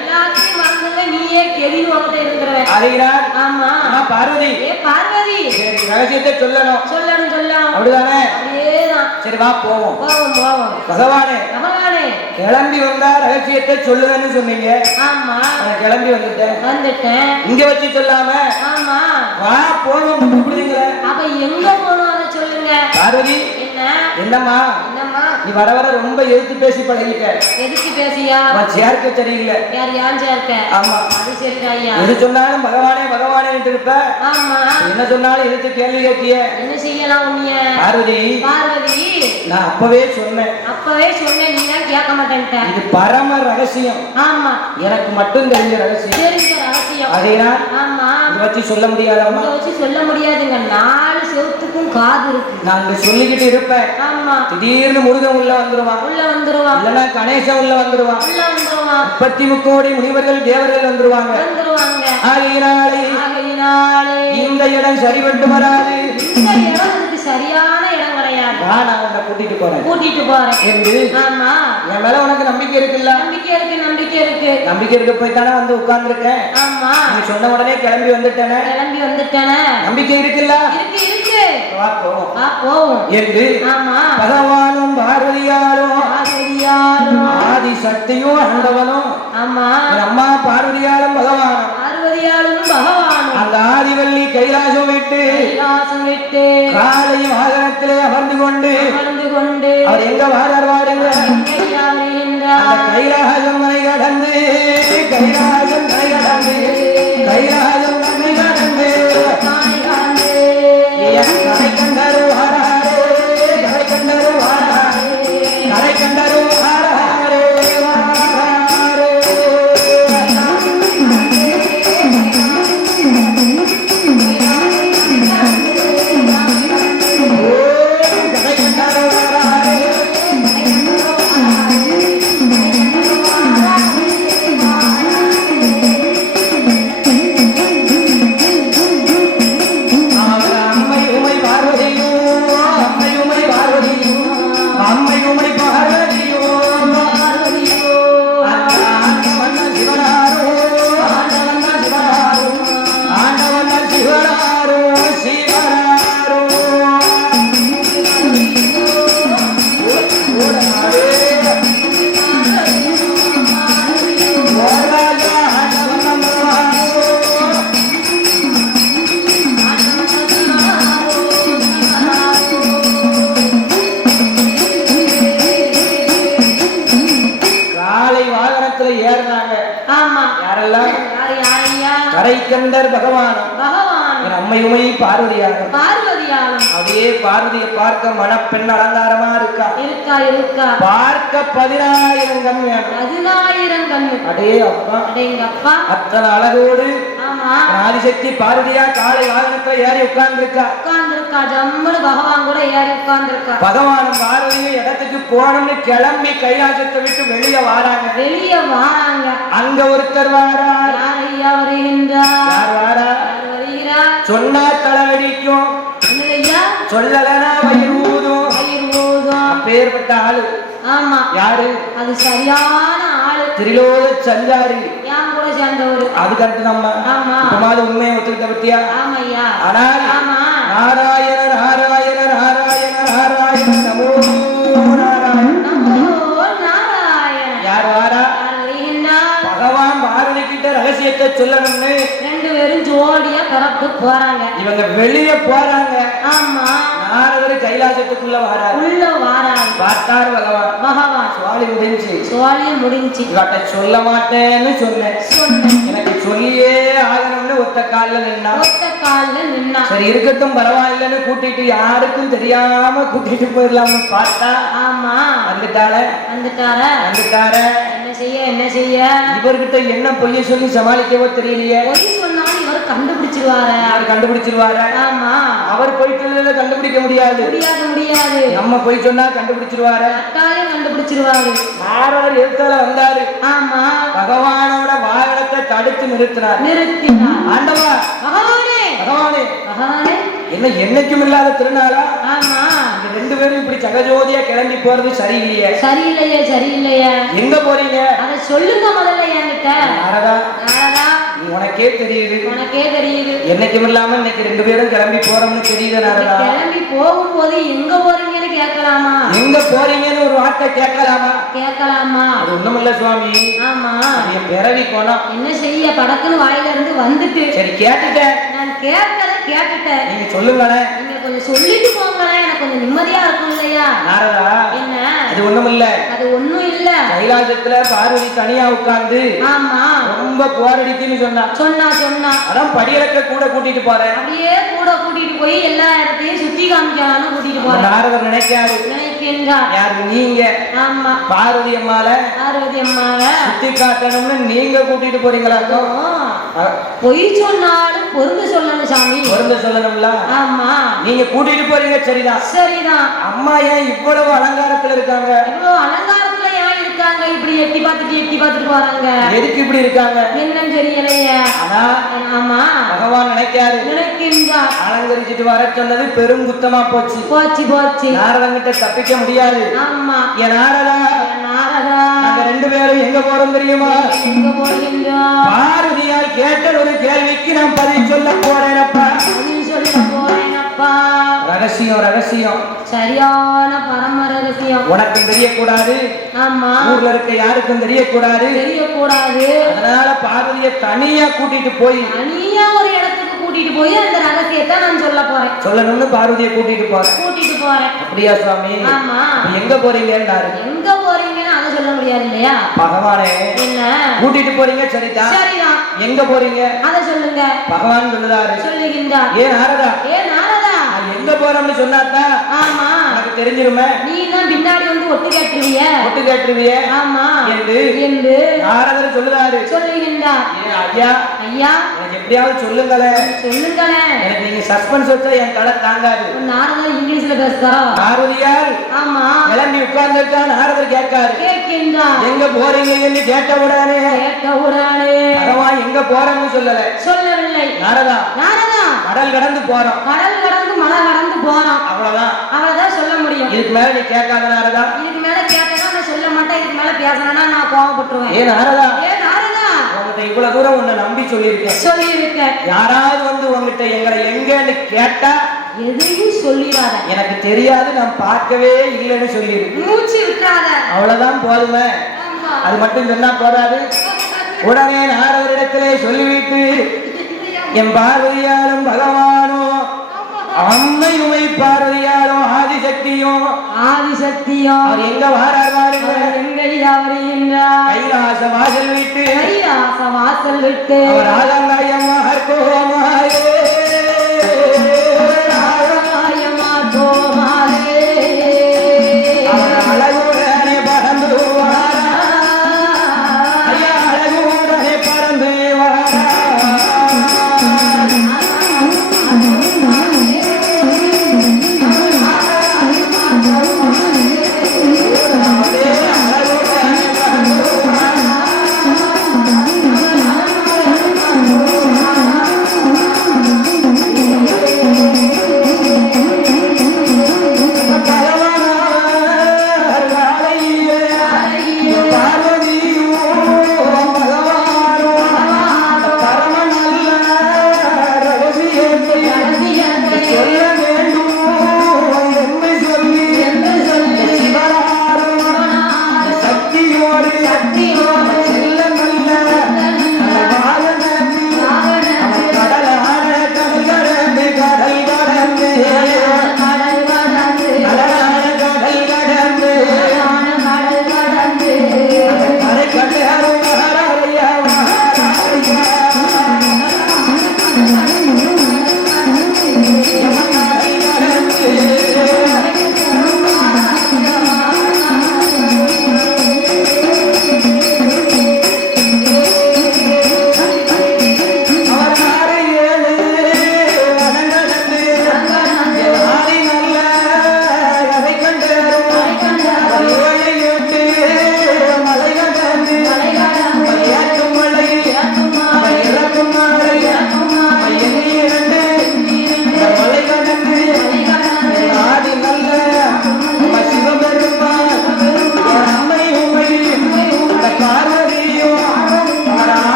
நீயே கெதி உலகத்தை இருந்துருவேன். அறிகிறார். ஆமா. பார்வதி. ரகசியத்தை சொல்லணும். அப்படிதானே? சரி வா போவோம். பகவானே கிளம்பி வந்தா ரகசியத்தை சொல்லுவேன்னு சொன்னீங்க. ஆமா. கிளம்பி வந்துட்டேன். இங்க வச்சு சொல்லாம வா போவோம். அப்ப எங்க போனோம் அதை சொல்லுங்க. பார்வதி. என்னம்மா நீ வர ரொம்ப எதிர்த்து பேசி பழகிட்ட. எதிர்த்து பேசியா? சேர்க்க சரியில்லை. யார் சேர்க்க? ஆமா. அது சரியா? எது சொன்னாலும் பகவானே இருப்ப. ஆமா. என்ன சொன்னாலும் எதிர்த்து கேள்வி கேட்கிய. என்ன செய்யலாம் உன்னைய? பார்வதி நான் அப்பவே சொன்னேன். நீ தான் கேட்க மாட்டேன்ட்ட. இது பரம ரகசியம். ஆமா. எனக்கு மட்டும் தெரிஞ்ச ரகசியம். அதேனா? ஆமா. இத வச்சு சொல்ல முடியாதம்மா. முடியாதுங்க. 4 செவுத்துக்கும் காது இருக்கு. நான் இங்க சொல்லிக்கிட்டு இருப்பேன். ஆமா. திடீர்னு முருகன் உள்ள வந்துருவான். இல்லனா கணேசன் உள்ள வந்துருவான். 33 கோடி முனிவர்கள் தேவர்கள் வந்துருவாங்க. ஆகையினாலே இந்த இடம் சரிபட்டு வராது. இந்த இடம் சரியான இடம் கிடையாது. நான் உன்னை கூட்டிட்டு போறேன் என்று. ஆமா. என் மேல உனக்கு நம்பிக்கை இருக்குல்ல? நம்பிக்கை இருக்கு. போய் தானே வந்து உட்கார்ந்துருக்கேன். ஆமா. நீ சொன்ன உடனே கிளம்பி வந்துட்டேனே. நம்பிக்கை இருக்குல்ல? இருக்கு. வா போவோம் என்று. ஆமா. பகவானும் பார்வதியாலும் ஆதி சக்தியும் ஆண்டவனும். ஆமா. அம்மா பார்வதியாலும் பகவானும் அந்த ஆதிவள்ளி கைலாசம் விட்டு காலை வாகனத்திலே அமர்ந்து கொண்டு அவர் எங்க வாரார் வாருங்க. அந்த கைலாசம் மனை கடந்து கைலாசம் கண்டரு வாராரே. கரைக்கண்டர் பகவான் அம்மையுமை பார்வதியாக பார்த்தாலும் அப்படியே பார்வதியை பார்க்க மணப்பெண் அலங்காரமா இருக்கா இருக்கா பார்க்க 10,000 கண் வேணும் 10,000 கண்ணு அடே அப்பா அடேங்க அப்பா அத்தனை அழகோடு ஆமா ஆதிசக்தி பார்வதியா காலை வாகனத்துல ஏறி உட்கார்ந்துருக்கா ஜம்முனு பகவான் கூட ஏறி உட்கார்ந்துருக்கா பகவானும் பார்வதியும் இடத்துக்கு போகணும்னு கிளம்பி கைலாசத்தை விட்டு வெளியே வாராங்க அங்க ஒருத்தர் வாரா யார் ஐயா வருகின்றார் யார் வாரா வருகிறார் சொன்னா தலைவடிக்கும் ஐயா சொல்லலனா வயிறு ஊதும் அப்பேற்பட்ட ஆளு ஆமா யாரு அது சரியான ஆளு திரிலோக சஞ்சாரி யான் கூட சேர்ந்தவரு அதுக்கடுத்து நம்ம இப்பமாவது உண்மையை ஒத்துக்கிட்ட பத்தியா ஆமையா ஆனால் நாராயண நாராயண நாராயண நாராயண நமோ நாராயண யார் வாரா பகவான் பாரதி கிட்ட ரகசியத்தை சொல்லணும்னு 2 பேரும் ஜோடியா பரப்பு போறாங்க இவங்க வெளியே போறாங்க ஆமா நாரதர் கைலாசத்துக்குள்ள வாராரு பார்த்தாரு பகவான் சுவாலியும் முடிஞ்சு இவட்ட சொல்ல மாட்டேன்னு சொன்னேன் எனக்கு சொல்லியே ஆகணும்னு ஒத்த கால்ல நின்னா சரி இருக்கட்டும் பரவாயில்லன்னு கூட்டிட்டு யாருக்கும் தெரியாம கூட்டிட்டு போயிடலாம்னு பார்த்தா ஆமா வந்துட்டார என்ன செய்ய இவர்கிட்ட என்ன பொய்ய சொல்லி சமாளிக்கவோ தெரியலையே பொய் சொன்னாலும் இவர் கண்டுபிடிச்சிருவாரு ஆமா அவர் பொய் சொல்லல கண்டுபிடிக்க முடியாது நம்ம பொய் சொன்னா கண்டுபிடிச்சிருவாரு நாரதர் எதிர்த்தால வந்தாரு ஆமா பகவானோட வாகனத்தை தடுத்து நிறுத்தினார் ஆண்டவா பகவானே என்ன என்னைக்கும் இல்லாத திருநாளா ஆமா 2 பேரும் இப்படி சகஜோதியா கிளம்பி போறது சரியில்லையே எங்க போறீங்க அத சொல்லுங்க முதல்ல என்கிட்ட நாரதா உனக்கே தெரியுது என்னைக்கும் இல்லாம இன்னைக்கு 2 பேரும் கிளம்பி போறோம்னு தெரியுது நாரதா கிளம்பி போகும்போது எங்க போறீங்கன்னு கேட்கலாமா எங்க போறீங்கன்னு ஒரு வார்த்தை கேட்கலாமா அது ஒண்ணுமில்ல சுவாமி ஆமா என் பிறவி போனோம் என்ன செய்ய படக்குன்னு வாயில இருந்து வந்துட்டு சரி கேட்டுட்டேன் நான் கேட்டுட்டேன் நீங்க சொல்லுங்களேன் நீங்க கொஞ்சம் சொல்லிட்டு போங்களேன் எனக்கு கொஞ்சம் நிம்மதியா இருக்கும் இல்லையா நாரதா என்ன அது ஒண்ணும் இல்ல கைலாசத்துல பார்வதி தனியா உட்கார்ந்து ஆமா ரொம்ப போரடிக்குன்னு சொன்னா அதான் படியிறக்க கூட கூட்டிட்டு போறேன் அப்படியே கூட கூட்டிட்டு போய் எல்லா இடத்தையும் சுத்தி காமிக்கலாம்னு கூட்டிட்டு போறேன் நாரதர் நினைக்கின்றார் யாரு நீங்க ஆமா பார்வதி அம்மாவை சுத்தி காட்டணும்னு நீங்க கூட்டிட்டு போறீங்களா பொய் சொன்னாலும் பொருந்து சொல்லணும் சாமி பொருந்து சொல்லணும்ல ஆமா நீங்க கூட்டிட்டு போறீங்க சரிதான் அம்மா ஏன் இவ்வளவு அலங்காரத்துல இருக்காங்க இப்படி எட்டி பார்த்துட்டு போறாங்க எதுக்கு இப்படி இருக்காங்க என்னன்னு தெரியலையே ஆமா பகவான் நினைக்கின்றார் அலங்கரிச்சிட்டு வர சொன்னது பெரும் குத்தமா போச்சு நாரதங்கிட்ட தப்பிக்க முடியாது ஆமா என் நாரதா நாங்க 2 பேரும் எங்க போறோம் தெரியுமா பாரதியால் கேட்ட ஒரு கேள்விக்கு நான் பதில் சொல்ல போறேனப்பா ரகசியம் சரியான பரம ரகசியம் உனக்கு தெரியக்கூடாது ஆமா ஊர்ல இருக்க யாருக்கும் தெரியக்கூடாது அதனால பார்வதியை தனியா கூட்டிட்டு போய் ஒரு இடத்துக்கு கூட்டிட்டு போய் அந்த ரகசியத்தை நான் சொல்லணும்னு பார்வதியை கூட்டிட்டு போறேன் அப்படியா சுவாமி ஆமா எங்க போறீங்கன்னாரு போறீங்கன்னு அதை சொல்ல முடியாது இல்லையா பகவானே என்ன கூட்டிட்டு போறீங்க சரிதான் எங்க போறீங்க அதை சொல்லுங்க பகவான் சொல்லுகின்றார் ஏன் நாரதா எங்க போறோம்னு சொன்னாத்தா ஆமா எனக்கு தெரிஞ்சிருமே நீ தான் பின்னாடி வந்து ஒட்டு கேட்டுருவிய ஆமா என்று நாரதர் சொல்லுகின்றார் ஐயா எனக்கு எப்படியாவது சொல்லுங்களேன் எனக்கு நீங்க சஸ்பென்ஸ் வச்சா என் தலை தாங்காது நாரதர் இங்கிலீஷ்ல பேசுறாரோ பார்வதியால் ஆமா கிளம்பி உட்கார்ந்துட்டா நாரதர் கேட்கின்றார் எங்க போறீங்கன்னு கேட்ட உடனே பகவான் எங்க போறோம்னு சொல்லவில்லை நாரதா கடல் கடந்து போறோம் மலை கடந்து போறோம் அவ்வளவுதான் சொல்ல முடியும் இதுக்கு மேல நீ கேட்காத நாரதா இதுக்கு மேல கேட்டா நான் சொல்ல மாட்டேன் இதுக்கு மேல பேசணும்னா நான் கோவப்பட்டுருவேன் ஏன் நாரதா உங்ககிட்ட இவ்வளவு தூரம் உன்னை நம்பி சொல்லியிருக்கேன் யாராவது வந்து உங்ககிட்ட எங்கன்னு கேட்டா எதையும் சொல்லிடாத எனக்கு தெரியாது நான் பார்க்கவே இல்லைன்னு சொல்லிடு மூச்சு விட்டுறாத அவ்வளவுதான் போதுமே அது மட்டும் சொன்னா போதாது உடனே நாரதரிடத்திலே சொல்லிவிட்டு என் பார்வதியாலும் பகவானோ அம்மையுமை பார்வதியாலும் ஆதிசக்தியும் அவர் எங்க வாரார் கைலாச வாசல் விட்டு அவர் ஆலங்காயமாக கோமாயே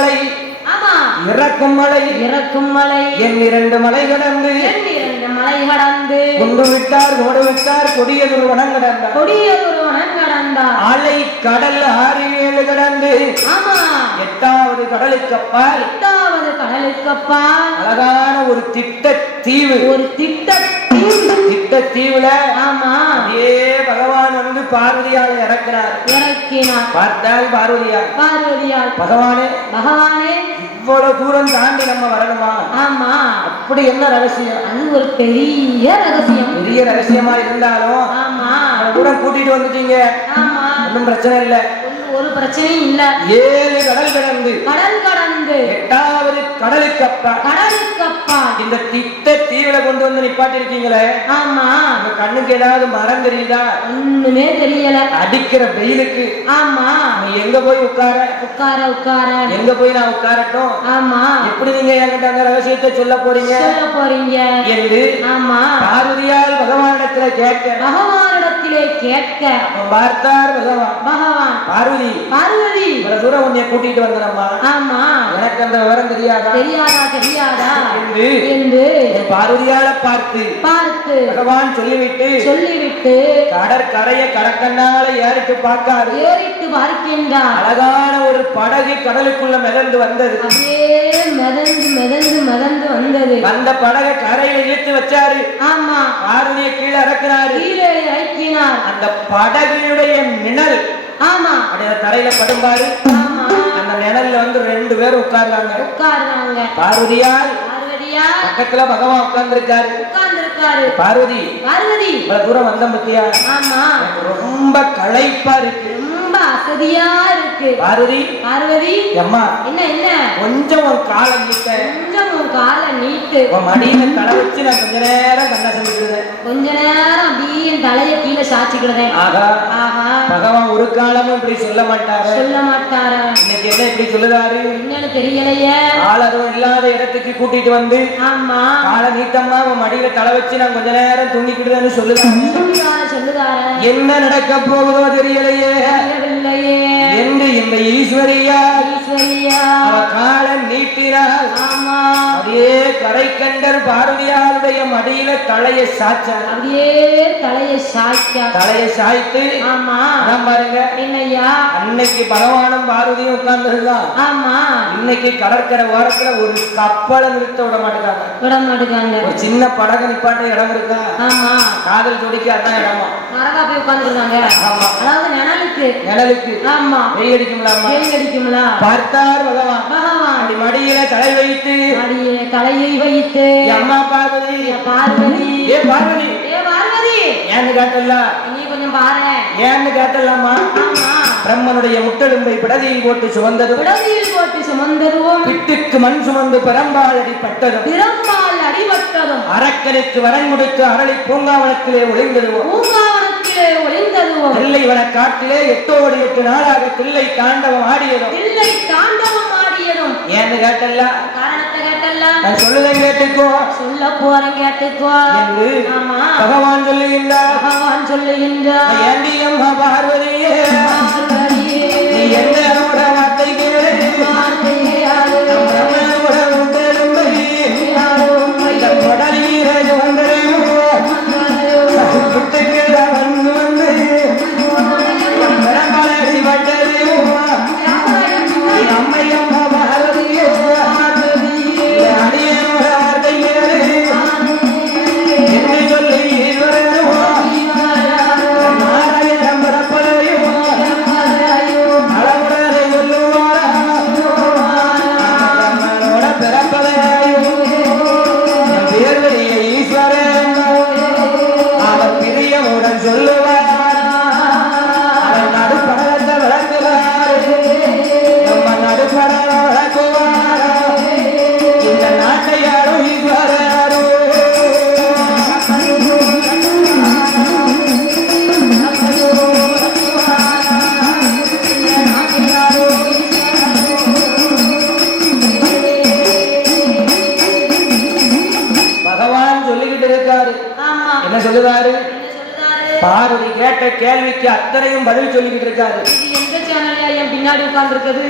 மலை ஆமா இறக்கும் மலை இறக்கும் மலை என் 2 மலை கடந்து என் 2 மலை கடந்து கொண்டு விட்டார் ஓடு விட்டார் கொடியதொரு வனம் கடந்தார் கொடியதொரு வனம் கடந்தார் அலை கடல் 6 7 கடந்து ஆமா 8வது கடலுக்கப்பால் 8வது கடலுக்கப்பால் அழகான ஒரு திட்ட தீவு ஒரு திட்ட தீவுல ஆமா ஏ பகவான் வந்து பார்வதியால் இறக்கிறார் இறக்கினார் பார்த்தால் பார்வதியால் பகவானே இவ்வளவு தூரம் தாண்டி நம்ம வரணுமா ஆமா அப்படி என்ன ரகசியம் அது ஒரு பெரிய ரகசியமா இருந்தாலும் ஆமா கூட கூட்டிட்டு வந்துட்டீங்க ஆமா ஒன்றும் பிரச்சனை இல்ல ஒரு பிரச்சனையும் இல்ல 7 கடல் கடந்து 8வது கடலுக்கப்பா இந்த திட்ட தீவுல கொண்டு வந்து நிப்பாட்டி இருக்கீங்களே ஆமா உங்க கண்ணுக்கு ஏதாவது மரம் தெரியுதா ஒண்ணுமே தெரியல அடிக்கிற வெயிலுக்கு ஆமா நீ எங்க போய் உட்கார எங்க போய் நான் உட்காரட்டும் ஆமா எப்படி நீங்க என்கிட்ட அந்த ரகசியத்தை சொல்ல போறீங்க என்று ஆமா பார்வதியால் பகவானிடத்துல கேட்க பார்த்தார் பகவான் பார்வதி இவ்வளவு தூரம் உன்னை கூட்டிட்டு வந்தனம்மா ஆமா எனக்கு அந்த விவரம் தெரியாதா என்று பார்வதியால பார்த்து பகவான் சொல்லிவிட்டு கடற்கரையை கடற்கண்ணால ஏறிட்டு பார்க்கின்றார் அழகான ஒரு படகு கடலுக்குள்ள மிதந்து வந்தது வந்தது அந்த படகை கரையில இழுத்து வச்சாரு ஆமா பார்வதியை கீழே இறக்கினார் அந்த படகுடைய நிழல் ஆமா அப்படியே தரையில படும்பாரு அந்த நிழல்ல வந்து 2 பேர் உட்கார்றாங்க பார்வதியால் பக்கத்துல பகவான் உட்கார்ந்திருக்காரு பார்வதி இவ்வளவு தூரம் வந்த பத்தியா ரொம்ப களைப்பா இருக்கு ரொம்ப அசதியா இருக்கு பார்வதி அம்மா என்ன கொஞ்சம் உன் காலை நீட்டு உன் மடியில தலை வச்சு நான் கொஞ்ச நேரம் கண்ண செஞ்சுக்கிறேன் கொஞ்ச நேரம் அப்படியே என் தலைய கீழே சாச்சிக்கிறேன் பகவான் ஒரு காலமும் இப்படி சொல்ல மாட்டாரு இன்னைக்கு என்ன இப்படி சொல்லுறாரு என்னன்னு தெரியலையே ஆளரும் இல்லாத இடத்துக்கு கூட்டிட்டு வந்து ஆமா காலை நீட்டம்மா உன் மடியில தலை வச்சு நான் கொஞ்ச நேரம் தூங்கிக்கிடுவேன்னு சொல்லுதாரு என்ன நடக்க போகுதோ தெரியலையே என்று இந்த ஈஸ்வரியா அவ காலை நீட்டினாள் அப்படியே கரை கண்டர் பார்வதியாருடைய மடியில தலையை சாய்த்து பாருங்க என்னையா அன்னைக்கு பகவானும் பார்வதியும் உட்கார்ந்து ஆமா இன்னைக்கு கடற்கரை ஓரத்துல ஒரு கப்பலை நிறுத்த விட மாட்டேங்காங்க ஒரு சின்ன படகு நிப்பாட்ட இடம் இருக்கா ஆமா காதல் ஜோடிக்கு அதான் இடமா மரகா போய் உட்கார்ந்துருக்காங்க அதாவது நிழலுக்கு ஆமா வெயில் அடிக்கும்ல பார்த்தார் பகவான் மடியில தலையை வைத்து அம்மா பார்வதி ஏ பார்வதி ஏன்னு கேட்டல நீ கொஞ்சம் பாரு ஏன்னு கேட்டலாமா பிரம்மனுடைய முட்டெலும்பை பிடதியில் போட்டு சுமந்ததும் பிட்டுக்கு மண் சுமந்து பெரம்பால் அடிபட்டதும் அரக்கனுக்கு வரன் முடித்து அரளி பூங்காவனத்திலே ஒளிந்ததும் தில்லை வன காட்டிலே 8 நாளாக தில்லை தாண்டவம் ஆடியதும் ஏன்னு கேட்டல நான் சொல்லுதேன் கேட்டுக்கோ என்று பகவான் சொல்லுகின்றார் ஏண்டி அம்மா பார்வதியே நீ என்னோட வார்த்தை கேளு பார்வதி கேட்ட கேள்விக்கு அத்தனையும் பதில் சொல்லிக்கிட்டு இருக்காரு. இது எந்த சேனல்ல என் பின்னாடி உட்கார்ந்து இருக்குது?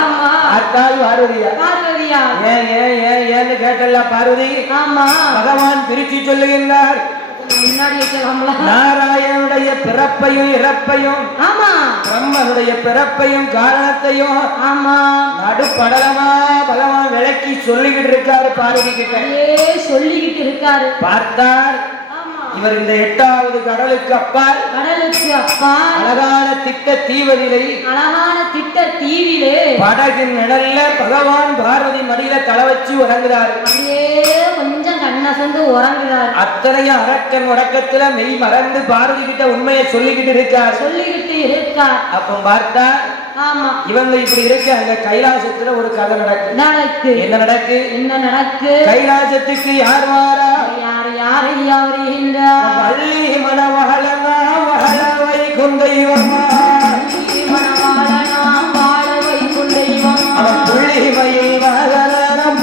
ஆமா அத்தாள் பார்வதியா? பார்வதியா? ஏன் ஏன் ஏன் ஏன்னு கேட்டல்ல பார்வதி. ஆமா பகவான் பிரிச்சு சொல்லுகின்றார். முன்னாடி வைக்கலாம்ல. நாராயணனுடைய பிறப்பையும் இறப்பையும், ஆமா பிரம்மனுடைய பிறப்பையும் காரணத்தையும், ஆமா நடுப்படலமா பகவான் விளக்கி சொல்லிக்கிட்டு இருக்காரு பார்வதி கிட்ட. சொல்லிக்கிட்டு இருக்காரு. பார்த்தார் இவர் இந்த 8வது கடலுக்கு அப்பால், கடலுக்கு அப்பால் அழகான திட்ட தீவதிலே, அழகான திட்ட தீவிலே படகின் நிழல்ல பகவான் பார்வதி மடியில தலை வச்சு உறங்குறாரு. அப்படியே கொஞ்சம் கண்ணசந்து உறங்குறாரு. அத்தனையும் அரக்கன் உறக்கத்துல மெய் மறந்து பார்வதி கிட்ட உண்மையை சொல்லிக்கிட்டு இருக்கார். அப்ப பார்த்தா ஆமா இவங்க இப்படி இருக்க, அங்க கைலாசத்துல ஒரு கதை நடக்கு. என்ன நடக்கு? கைலாசத்துக்கு யார் வாரா? வள்ளி மணவாளனா வாழவை குந்தைவமா, அவன் புள்ளிமையில் வாகனம்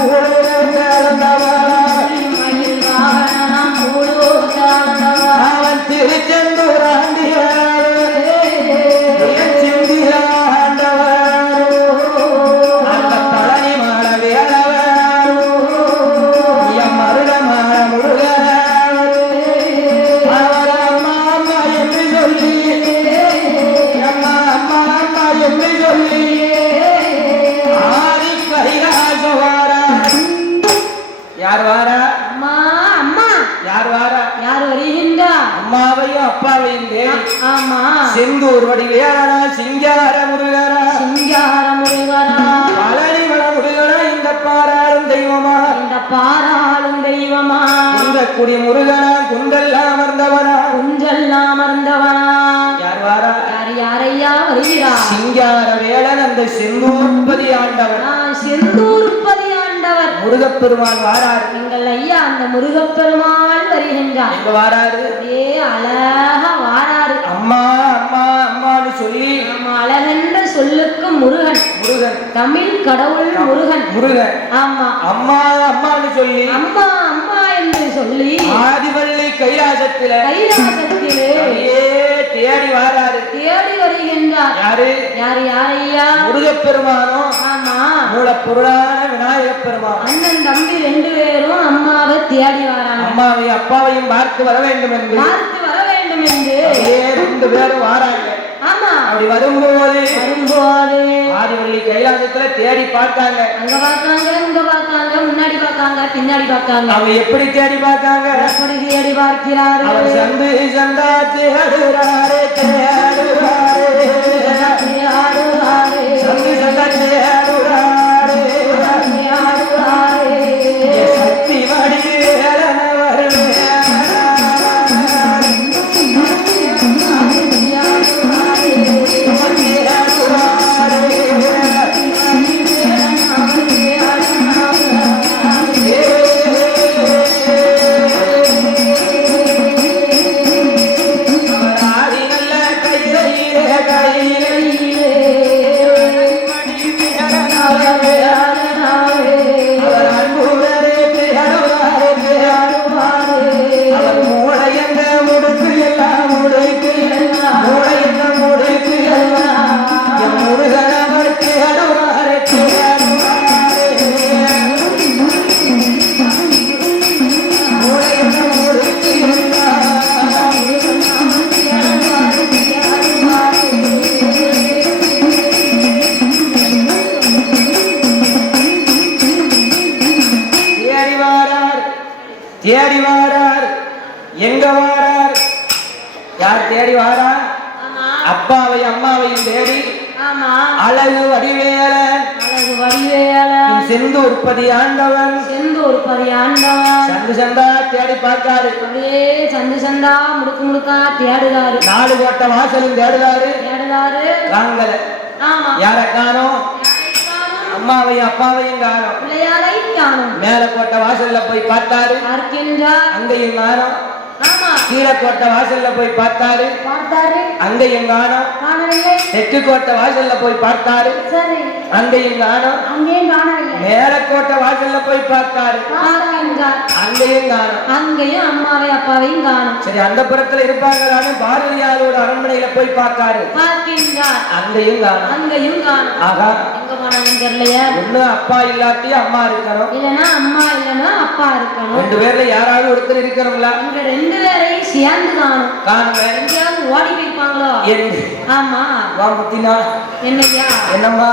அவன் திருச்செந்தூர் செந்தூர் வடிவேலனா சிங்கார முருகனா, பழனி மல முருகனா, இந்த பாராளும் தெய்வமா, இந்த குடி முருகனா, குண்டெல்லாம் அமர்ந்தவனா, யார் வாரா? யாரையா வருகிறார்? சிங்கார வேலன், அந்த செந்தூர்பதி ஆண்டவன், முருகப்பெருமான் வாரார். எங்கள் ஐயா அந்த முருகப்பெருமான் வருகின்றார். எங்க வாராரு? அழகா வாராரு. அம்மா அம்மா அம்மான்னு சொல்லி, நம்ம அழகென்ற சொல்லுக்கு முருகன், தமிழ் கடவுள் முருகன். ஆமா அம்மா அம்மான்னு சொல்லி, அம்மா அம்மா என்று சொல்லி ஆதிவள்ளி கைலாசத்திலே தேடி வாராரு. தேடி வருகின்றார். யாரையா? முருகப்பெருமானோ, ஆமா மூலப்பொருளான விநாயகப் பெருமான். அண்ணன் தம்பி 2 பேரும் அம்மாவை தேடி வராங்க. அம்மாவை அப்பாவையும் பார்த்து வர வேண்டும் என்று 2 பேரும் வாராங்க. ஆமா அப்படி வரும்போது ஆதிவள்ளி கைலாசத்துல தேடி பார்த்தாங்க. அங்க பார்த்தாங்க, இங்க பார்த்தாங்க, முன்னாடி பார்த்தாங்க, பின்னாடி பார்த்தாங்க. அவங்க எப்படி தேடி பார்த்தாங்க? தேடி பார்க்கிறாரு. அவர் சந்து சந்தா தேடுறாரே, சந்து சந்தா தேடுறாரே, சக்தி வடிவேலனவர் தேடி வாரார். எங்க வாரார்? யார் தேடி வாரா? அப்பாவை அம்மாவையும் தேடி அழகு வடிவேலன், செந்தூர்பதி ஆண்டவன், சந்து சந்தா தேடி பார்க்காரு. சந்து சந்தா முடுக்கு முடுக்கா தேடுறாரு. 4 கோட்டை வாசலும் தேடுறாரு. காங்கல. யார காணோம்? அம்மாவையும் அப்பாவையும் காணோம். மேல கோட்டை வாசல்ல போய் பார்த்தாரு. அங்கேயும் காணோம். ஆமா கீழக்கோட்டை வாசல்ல போய் பார்த்தாரு, பார்த்தாரு, அங்கேயும் காணோம். காணவில்லை. தெற்கு கோட்டை வாசல்ல போய் பார்த்தாரு, சரி, அங்கேயும் காணோம். அங்கேயும் காணவில்லை. மேலக்கோட்டை வாசல்ல போய் பார்த்தாரு, பார்க்கின்றார், அங்கேயும் காணோம். அங்கேயும் அம்மாவை அப்பாவையும் காணும். சரி, அந்த புறத்துல இருப்பாங்களான்னு பாரதியாரோட அரண்மனையில போய் பார்த்தாரு, பார்க்கின்றார், அங்கேயும் காணோம். அங்கேயும் காணும். ஆகா, எங்க போனாங்கன்னு தெரியலையே. ஒண்ணு அப்பா இல்லாட்டி அம்மா இருக்கணும், இல்லைன்னா அம்மா இல்லைன்னா அப்பா இருக்கணும். ரெண்டு பேர்ல யாராவது ஒருத்தர் இருக்கணும்ல. இங்க ரெண்டு பேரையும் சேர்ந்து காணும். காணுங்க. எங்கேயாவது ஓடி போயிருப்பாங்களோ? ஆமா. முத்தினா என்னையா என்னம்மா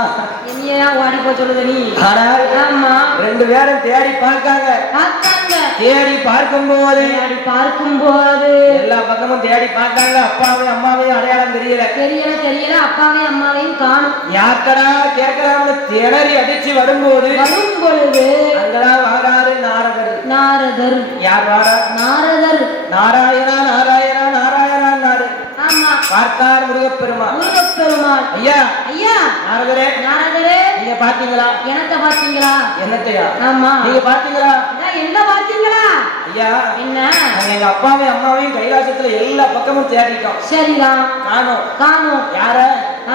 என்னையா ஓடி போய் சொல்லுது நீ? ஆனால் ஆமா, ரெண்டு பேரும் தேடி பார்க்காங்க. பார்த்தாங்க. தேடி பார்க்கும்போது தேடி பார்க்கும்போது எல்லா பக்கமும் தேடி பார்த்தாங்க. அப்பாவையும் அம்மாவையும் அடையாளம் தெரியல. தெரியல தெரியல அப்பாவையும் அம்மாவையும் காணும். யாக்கடா கேட்கலாம்னு திணறி அடிச்சு வரும்போது வரும் பொழுது அங்கதான் வாராரு நாரதர். நாரதர். யார் வாரா? நாரதர். நாராயணா நாராயணா நாராயணா நாரு. ஆமா, பார்த்தார் முருகப்பெருமான். முருகப்பெருமான். ஐயா ஐயா நாரதரே, நாரதரே, நீங்க பாத்தீங்களா? என்னத்தை பாத்தீங்களா? என்னத்தையா? ஆமா, நீங்க பாத்தீங்களா? அதான் என்ன பாத்தீங்களா? ஐயா, என்ன? நாங்க எங்க அப்பாவையும் அம்மாவையும் கைலாசத்துல எல்லா பக்கமும் தேடிட்டோம், சரிதான், காணோம். காணும். யார?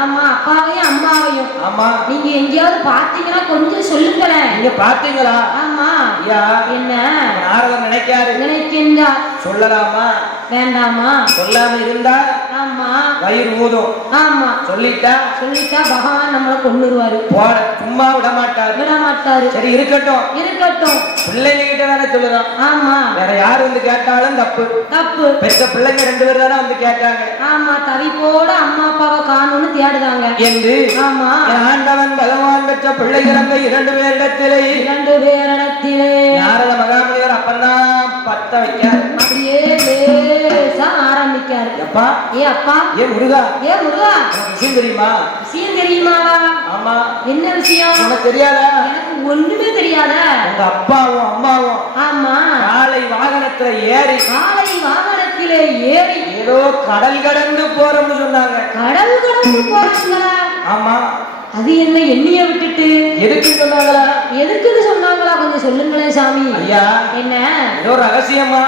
ஆமா, அப்பாவையும் அம்மாவையும். ஆமா, நீங்க எங்கேயாவது பாத்தீங்கன்னா கொஞ்சம் சொல்லுங்களேன். நீங்க பாத்தீங்களா? ஆமா. ஐயா, என்ன நாரதர் நினைக்காரு. நினைக்கின்றார். சொல்லலாமா? வேண்டாமா? சொல்லாம இருந்தா ஆமா, வயிறு ஊதும். ஆமா, சொல்லிட்டா சொல்லிட்டா பகவான் நம்மளை கொன்னுருவாரு. போட சும்மா விட மாட்டாரு. விட மாட்டாரு. சரி, இருக்கட்டும். இருக்கட்டும். பிள்ளைங்க கிட்ட தானே சொல்லுதான். ஆமா, வேற யார் வந்து கேட்டாலும் தப்பு. தப்பு. பெற்ற பிள்ளைங்க ரெண்டு பேர் தானே வந்து கேட்டாங்க. ஆமா, தவிப்போட அம்மா அப்பாவை காணும்னு தேடுதாங்க என்று ஆமா, ஆண்டவன் பகவான் பெற்ற பிள்ளைங்க இரண்டு பேரிடத்திலே இரண்டு பேரிடத்திலே நாரத மகாமுனிவர் அப்பதான் பத்த வைக்காரு. அப்படியே லேசா ஆரம்பிக்காரு. அப்பா, ஏ அப்பா, ஏ முருகா, ஏ முருகா, உனக்கு விஷயம் தெரியுமா? விஷயம் தெரியுமாவா? ஆமா. என்ன விஷயம்? உனக்கு தெரியாதா? எனக்கு ஒண்ணுமே தெரியாத. உங்க அப்பாவும் அம்மாவும் ஆமா, காலை வாகனத்துல ஏறி காலை வாகனத்திலே ஏறி ஏதோ கடல் கடந்து போறோம்னு சொன்னாங்க. கடல் கடந்து போறாங்களா? ஆமா. அது என்ன, எண்ணிய விட்டுட்டு எதுக்கு சொன்னாங்களா? எதுக்குன்னு சொன்னாங்களா? கொஞ்சம் சொல்லுங்களேன் சாமி. ஐயா, என்ன? ஏதோ ரகசியமா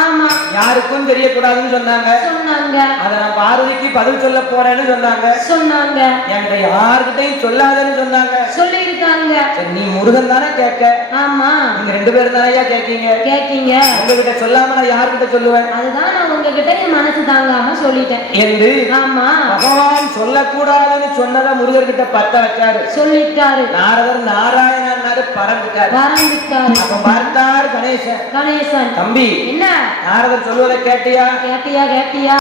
ஆமா, யாருக்கும் தெரியக்கூடாதுன்னு சொன்னாங்க. சொன்னாங்க. அத நான் பார்வதிக்கு பதில் சொல்ல போறேன்னு சொன்னாங்க. சொன்னாங்க. என்கிட்ட யாருக்கிட்டையும் சொல்லாதன்னு சொன்னாங்க. சொல்லிருக்காங்க. சரி, நீ முருகன் தானே கேட்க, ஆமா, நீங்க ரெண்டு பேரும் தானே கேட்கீங்க. கேக்கீங்க. உங்ககிட்ட சொல்லாம நான் யாருக்கிட்ட சொல்லுவேன்? அதுதான் நான் உங்ககிட்ட என் மனசு தாங்காம சொல்லிட்டேன். என்று ஆமா, பகவான் சொல்லக்கூடாதுன்னு சொன்னதை முருகர்கிட்ட பத்த வச்சாரு. சொல்லிட்டாரு. நாரதர் நாராயணன்னாரு பறந்துட்டாரு. வரந்துட்டாரு. அப்ப பார்த்தார் கணேசன். கணேசன். தம்பி, என்ன? நாரதர் சொல்வதை கேட்டியா? கேட்டியா? கேட்டியா?